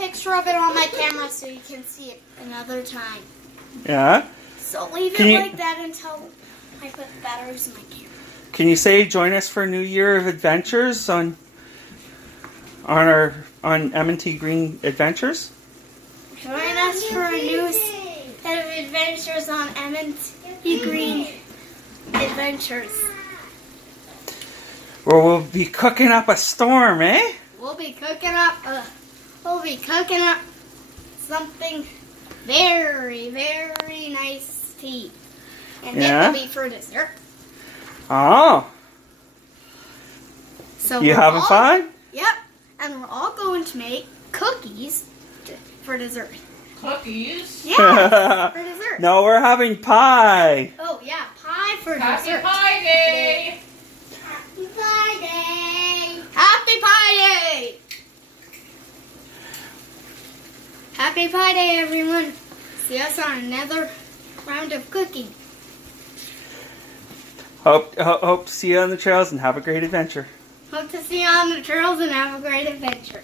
picture of it on my camera so you can see it another time. Yeah? So leave Can it you- like that until I put batteries in my camera. Can you say join us for a new year of adventures on M&T Green Adventures? Join us for a new set of adventures on M&T Green Adventures. Where we'll be cooking up a storm, eh? We'll be cooking up something very, very nice to eat. And Yeah? it will be for dessert. Oh, So you we're having all- fun? Yep. And we're all going to make cookies for dessert. Cookies. Yeah, for dessert. No, we're having pie. Oh, yeah, pie for Happy dessert. Pie Day. Happy Pie Day! Happy Pie Day! Happy Pie Day, everyone. See us on another round of cooking. Hope to see you on the trails and have a great adventure. Hope to see you on the trails and have a great adventure.